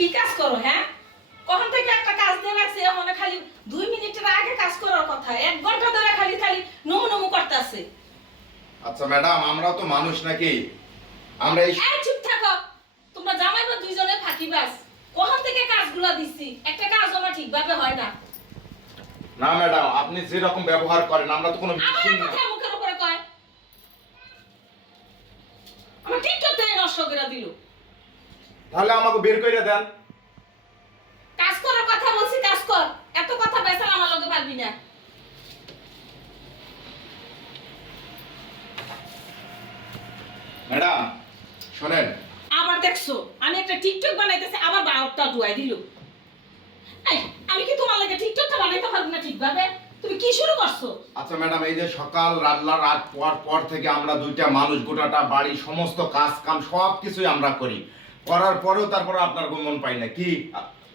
কি কাজ করো? হ্যাঁ, কখন থেকে একটা কাজ দিয়ে রাখছে, ওখানে খালি 2 মিনিটের আগে কাজ করার কথা, 1 ঘন্টা ধরে খালি খালি নমু নমু করতেছে। আচ্ছা ম্যাডাম, আমরাও তো মানুষ নাকি? আমরা এই চুপ থাকো। তোমরা জামাই বা দুইজনে ফাঁকিবাজ। কখন থেকে কাজগুলা দিছি, একটা কাজ আমার ঠিকভাবে হয় না। না ম্যাডাম, আপনি যে রকম ব্যবহার করেন, আমরা তো কোনো আমার মেশিন না। কথা মুখের উপরে কয়, আমার টিকটকটা নষ্ট করে দিল। তাহলে আমাকে বের করে দেন। কাজ করার কথা বলছি, কাজ কর। এত কথা বেসাল আমার লগে পারবি না। ম্যাডাম শোনেন, আবার দেখছো আমি একটা টিকটক বানাইতেছি, আবার বারোটা ডুয়াই দিল। এই, আমি কি তোমার লাগে টিকটকটা বানাইতে পারবো না ঠিকভাবে? তুমি কি শুরু করছো? আচ্ছা ম্যাডাম, এই যে সকাল রাত পর থেকে আমরা দুইটা মানুষ, গোটাটা বাড়ি, সমস্ত কাজ কাম সব কিছুই আমরা করি, করার পরেও তারপর আপনার মন পাই না কি?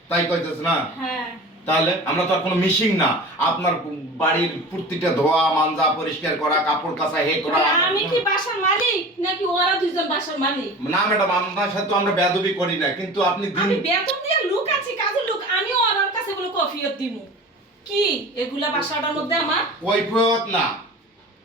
তাই কইতেছ না? হ্যাঁ, তাহলে আমরা তো আর কোনো মিশিং না। আপনার বাড়ির প্রত্যেকটা ধোয়া মানজা পরিষ্কার করা, কাপড় কাচা হে করা। আমি কি বাসার মালিক নাকি ওরা দুইজন বাসার মালিক? না ম্যাডাম, আপনার সাথে তো আমরা বেয়াদবি করি না, কিন্তু আপনি দিন আমি বেতন দিয়ে লোক আছি, কাজের লোক, আমি ওনার কাছে বলে কফিয়ত দিমু কি? এগুলা বাসাটার মধ্যে আমার কৈফিয়ত না।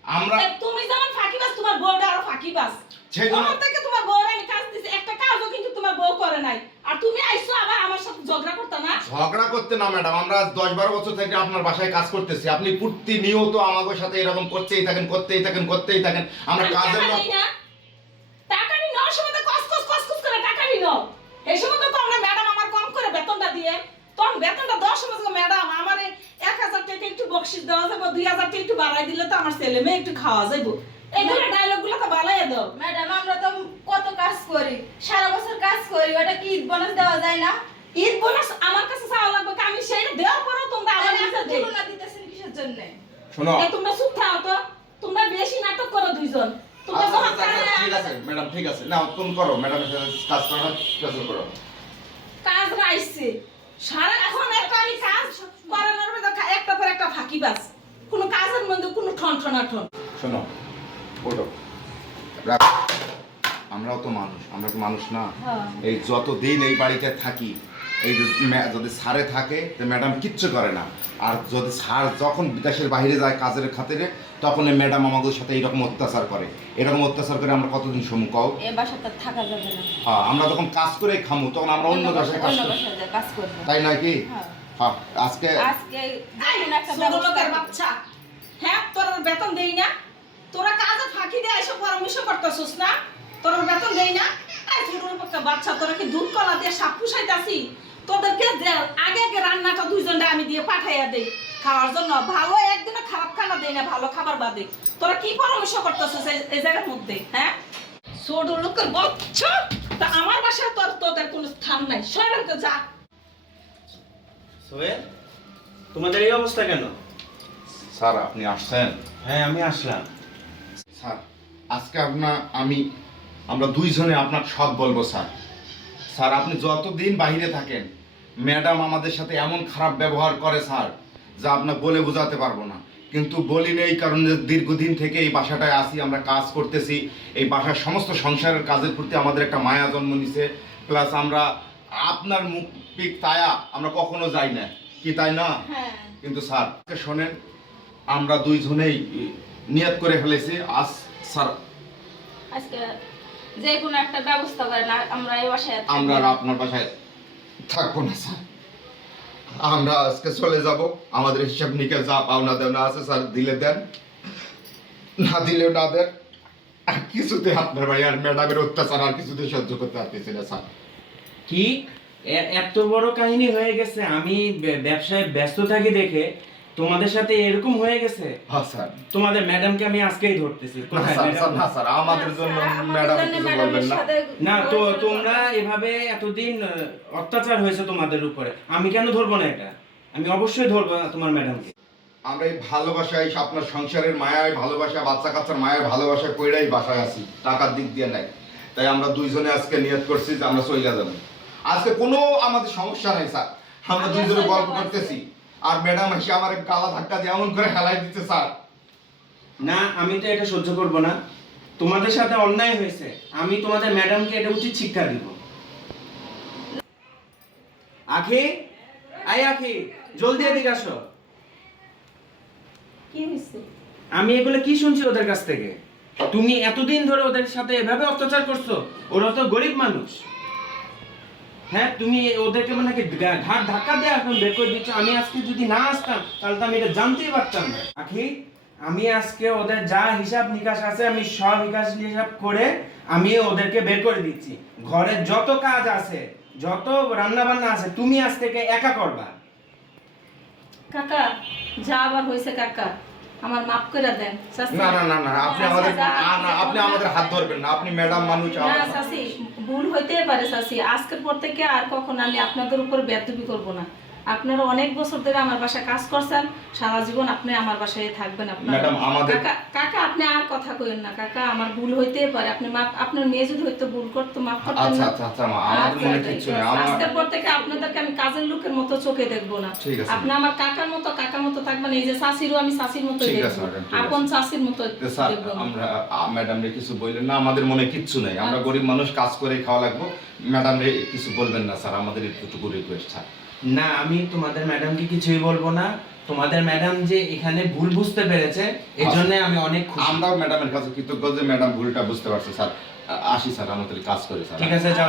আমরা তুমি যেমন ফাঁকিবাজ, তোমার বউটা আরো ফাঁকিবাজ। সেজন্য ওখান থেকে তোমার বউর আমি কাজ দিছি, একটা কাজও কিন্তু তোমার বউ করে নাই। আর তুমি আইছো আবার আমার সাথে ঝগড়া করতে না? ঝগড়া করতে না ম্যাডাম, আমরা 10-12 বছর থেকে আপনার বাসায় কাজ করতেছি। আপনি প্রতিনিয়ত আমাদের সাথে এরকম করতেই থাকেন। আমরা আমি কাজের টাকা লোক। দেই না? টাকা নি নেওয়ার সময় তো কস করে টাকা নি নাও। এই সময় তো আমরা ম্যাডাম আমার কম করে বেতনটা দিয়ে, তখন বেতনটা দেওয়ার সময় ম্যাডাম আমার 1000 টাকা একটু বকশিশ দেওয়া যাবে, 2000 টাকা একটু বাড়াই দিলে তো আমার ছেলে মেয়ে একটু খাওয়া যাইবো। এইগুলো ডায়লগগুলো তো বাড়াইয়া দাও। ম্যাডাম আমরা তো কত কাজ করি, সারা বছর কাজ করি, ওটা কি ঈদ বোনাস দেওয়া যায় না? ঈদ বোনাস আমার কাছে চাওয়া লাগবে, আমি সেইটা দেওয়ার পরেও তোমরা আমার তাহলে কাছে আপনি দেই। তুলনা দিতেছেন কিসের জন্য? শোনো, তোমরা চুপ থাকো তো, তোমরা বেশি নাটক করো দুইজন। তোমরা আচ্ছা, যখন ঠিক আছে ম্যাডাম, ঠিক আছে। না ফোন করো ম্যাডামের সাথে কাজ করো, কাজ করো। কাজ রাইছে সারাক্ষণ একটা আমি কাজ করানোর মধ্যে একটা পর একটা ফাঁকিবাজ, কোনো কাজের মধ্যে কোনো ঠন। শোনো, ওঠো। আমরাও তো মানুষ, আমরা তো মানুষ না? হ্যাঁ। এই যতদিন এই বাড়িতে থাকি, এই যদি স্যারে থাকে তো ম্যাডাম কিচ্ছু করে না। আর যদি স্যার যখন বিদেশের বাইরে যায় কাজের খাতিরে, তখন এই ম্যাডাম আমাদের সাথে এইরকম অত্যাচার করে। এরকম অত্যাচার করে আমরা কতদিন সম্মুখাও? এ বাসাতে থাকা যাবে না। হ্যাঁ, আমরা যখন কাজ করে খামু তখন আমরা অন্য বাসায় কাজ করি, কাজ করব। তাই নয় কি? হ্যাঁ। হ্যাঁ, আজকে আজকে যেকোনো একটা ছোট ব্যবস্থা লোকের করব। বাচ্চা, হ্যাঁ তোর বেতন দেই না? তোরা কাজে ফাঁকি দিয়ে এসব পরামর্শ করতেছিস না? তোর বেতন দেই না? এই ছোট লোকের বাচ্চা, তোরা কি দুধ কলা দিয়ে সাপ পুষাইতাছি? তোদেরকে আগে রান্নাটা দুইজনটা আমি দিয়ে পাঠাইয়া দেই খাওয়ার জন্য। ভালো একদিনও খারাপ খানা দেই না, ভালো খাবার বাদে। তোরা কি পরামর্শ করতেছিস এই জায়গার মধ্যে? হ্যাঁ, ছোট লোকের বাচ্চা, তা আমার বাসায় তোদের কোনো স্থান নাই। সরকে যা। সোহেল, তোমাদের এই অবস্থা কেন? স্যার আপনি আসছেন? হ্যাঁ আমি আসলাম। স্যার আজকে আমরা দুইজনে আপনার সব বলবো স্যার। স্যার আপনি যতদিন বাইরে থাকেন ম্যাডাম আমাদের সাথে এমন খারাপ ব্যবহার করে স্যার, যা আপনার বলে বোঝাতে পারবো না। কিন্তু বলি নেই কারণ যে দীর্ঘদিন থেকে এই বাসাটায় আসি, আমরা কাজ করতেছি। এই বাসার সমস্ত সংসারের কাজের প্রতি আমাদের একটা মায়া জন্ম নিছে। প্লাস আমরা আপনার মুখ পিক তায়া আমরা কখনো যাই না, কি তাই না? হ্যাঁ। কিন্তু স্যার শোনেন, আমরা দুইজনেই নিয়ত করে ফেলেছি আজ স্যার আজকে যেকোনো একটা ব্যবস্থা করেন, আমরা এই বাসায় থাকবো আমরা আর না। আপনার বাসায় থাকবো না স্যার। আমরা আজকে চলে যাব। আমাদের হিসাব নিকাশ যা পাওনা দেওয়া আছে স্যার দিলে দেন, না দিলেও না দেন। আর কিছুতে আপনার ভাই আর ম্যাডামের অত্যাচার আর কিছুতে সহ্য করতে পারতেছি না স্যার। কি এত বড় কাহিনী হয়ে গেছে? আমি ব্যবসায় ব্যস্ত থাকি দেখে তোমাদের সাথে এরকম হয়ে গেছে? হ্যাঁ স্যার। তোমাদের ম্যাডামকে আমি আজকেই ধরতেছি। না কোথায় স্যার, ম্যাডাম? না স্যার, আমাদের জন্য ম্যাডাম কিছু বলবেন না। না তো তোমরা এভাবে এতদিন অত্যাচার হয়েছে তোমাদের উপরে, আমি কেন ধরবো না এটা? আমি অবশ্যই ধরবো তোমার ম্যাডামকে। আমরা এই ভালোবাসায়, আপনার সংসারের মায়ায় ভালোবাসা, বাচ্চা কাচ্চার মায়ের ভালোবাসা কইরাই বাসায় আছি, টাকার দিক দিয়ে নাই। তাই আমরা দুইজনে আজকে নিয়ত করছি যে আমরা চলে যাবো। আজকে কোনো আমাদের সমস্যা নাই স্যার, আমরা দুইজনে গল্প করতেছি। আর ম্যাডাম এসে আমার গালা ধাক্কা দিয়ে এমন করে হেলাই দিচ্ছে স্যার। না আমি তো এটা সহ্য করব না। তোমাদের সাথে অন্যায় হয়েছে, আমি তোমাদের ম্যাডামকে এটা উচিত শিক্ষা দিব। আখি, আয় আখি, জলদি এদিকে আসো। কি হয়েছে? আমি এগুলো কি শুনছি ওদের কাছ থেকে? তুমি এতদিন ধরে ওদের সাথে এভাবে অত্যাচার করছো। ওরা তো গরিব মানুষ। হ্যাঁ, তুমি ওদেরকে মানে কি ঘাট ধাক্কা দিয়ে এখন বের করে দিচ্ছ। আমি আজকে যদি না আসতাম তাহলে তো আমি এটা জানতেই পারতাম না। আখি, আমি আজকে ওদের যা হিসাব নিকাশ আছে আমি সব হিসাব করে আমি ওদেরকে বের করে দিচ্ছি। ঘরে যত কাজ আছে, যত রান্না বান্না আছে, তুমি আজ থেকে একা করবা। কাকা, যা আবার হয়েছে কাকা, আমার মাফ করে দেন। চাচি, না না না না আপনি আমাদের আপনি আমাদের হাত ধরবেন না, আপনি ম্যাডাম মানুষ। না চাচি, ভুল হইতেই পারে চাচি। আজকের পর থেকে আর কখনো আমি আপনাদের উপর বেয়াদবি করব না। আপনারা অনেক বছর ধরে আমার বাসায় কাজ করছেন, সারা জীবন আপনি আমার বাসায় থাকবেন। আপনারা ম্যাডাম, আমাদের কাকা, কাকা আপনি আর কথা কইেন না কাকা, আমার ভুল হইতেই পারে। আপনি মাফ, আপনার মেয়ে যদি হয়তো ভুল করতো মাফ করতেন আচ্ছা না। আচ্ছা আচ্ছা মা, আমাদের মনে কিচ্ছু নেই। আজকের পর থেকে আপনাদেরকে আমি কাজের লোকের মতো চোখে দেখবো না। ঠিক আছে। আপনি আমার কাকার মতো থাকবেন। এই যে চাচিরও আমি চাচির মতো ঠিক আছে দেখবো, ম্যাডাম, ঠিক আছে। আপন চাচির মতো স্যার, দেখবো না। আমরা ম্যাডাম রে কিছু বললেন না, আমাদের মনে কিচ্ছু নেই। আমরা গরিব মানুষ, কাজ করে খাওয়া লাগবো। ম্যাডাম রে কিছু বলবেন না স্যার, আমাদের একটুকু রিকোয়েস্ট স্যার। না, আমি তোমাদের ম্যাডামকে কিছুই বলবো না। তোমাদের ম্যাডাম যে এখানে ভুল বুঝতে পেরেছে এই জন্য আমি অনেক খুশি। আমরাও ম্যাডামের কাছে কৃতজ্ঞ যে ম্যাডাম ভুলটা বুঝতে পারছে স্যার। আসি স্যার, আমাদের কাজ করে স্যার। ঠিক আছে, যাও।